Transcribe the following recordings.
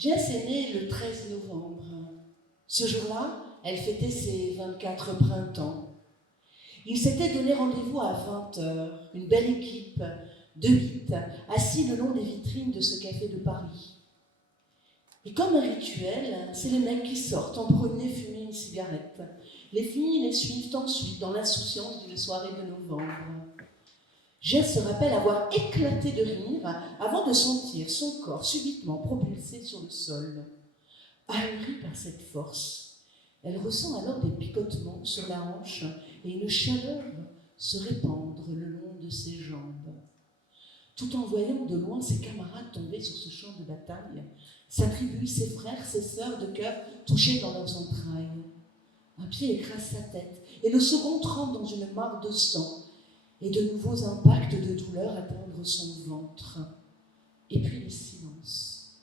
Jess est née le 13 novembre. Ce jour-là, elle fêtait ses 24 printemps. Ils s'étaient donné rendez-vous à 20h, une belle équipe de 8, assis le long des vitrines de ce café de Paris. Et comme un rituel, c'est les mecs qui sortent en premier fumer une cigarette. Les filles les suivent ensuite dans l'insouciance d'une soirée de novembre. Jess se rappelle avoir éclaté de rire avant de sentir son corps subitement propulsé sur le sol. Ahurie par cette force, elle ressent alors des picotements sur la hanche et une chaleur se répandre le long de ses jambes. Tout en voyant de loin ses camarades tomber sur ce champ de bataille, s'attribuent ses frères, ses sœurs de cœur touchés dans leurs entrailles. Un pied écrase sa tête et le second trempe dans une mare de sang et de nouveaux impacts de douleur atteindre son ventre. Et puis le silence.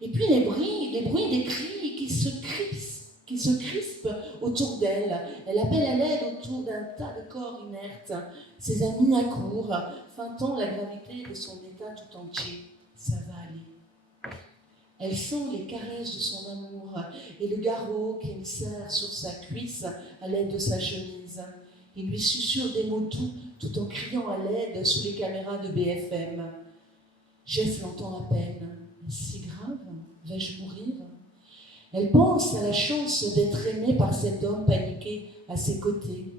Et puis les bruits des cris qui se crispent autour d'elle. Elle appelle à l'aide autour d'un tas de corps inertes. Ses amis accourent, feintant la gravité de son état tout entier. Ça va aller. Elle sent les caresses de son amour et le garrot qu'il serre sur sa cuisse à l'aide de sa chemise. Il lui susurre des mots doux tout en criant à l'aide sous les caméras de BFM. Jess l'entend à peine. Si grave, vais-je mourir ? Elle pense à la chance d'être aimée par cet homme paniqué à ses côtés.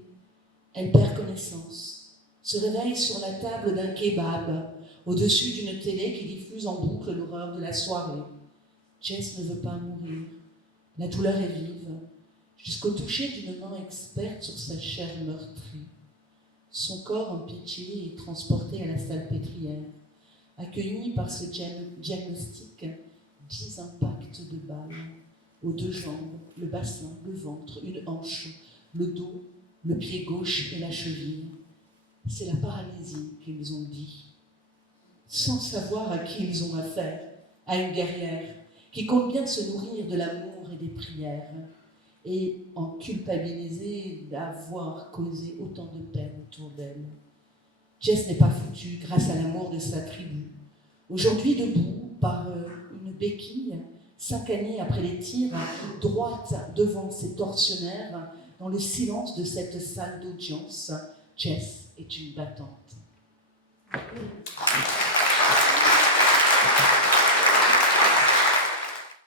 Elle perd connaissance, se réveille sur la table d'un kebab, au-dessus d'une télé qui diffuse en boucle l'horreur de la soirée. Jess ne veut pas mourir. La douleur est vive, jusqu'au toucher d'une main experte sur sa chair meurtrie. Son corps empitché est transporté à la salpêtrière, accueilli par ce diagnostic 10 impacts de balles, aux 2 jambes, le bassin, le ventre, une hanche, le dos, le pied gauche et la cheville. C'est la paralysie qu'ils ont dit, sans savoir à qui ils ont affaire, à une guerrière qui compte bien se nourrir de l'amour et des prières, et en culpabiliser d'avoir causé autant de peine autour d'elle. Jess n'est pas foutue grâce à l'amour de sa tribu. Aujourd'hui debout, par une béquille, 5 années après les tirs, droite devant ses tortionnaires, dans le silence de cette salle d'audience, Jess est une battante.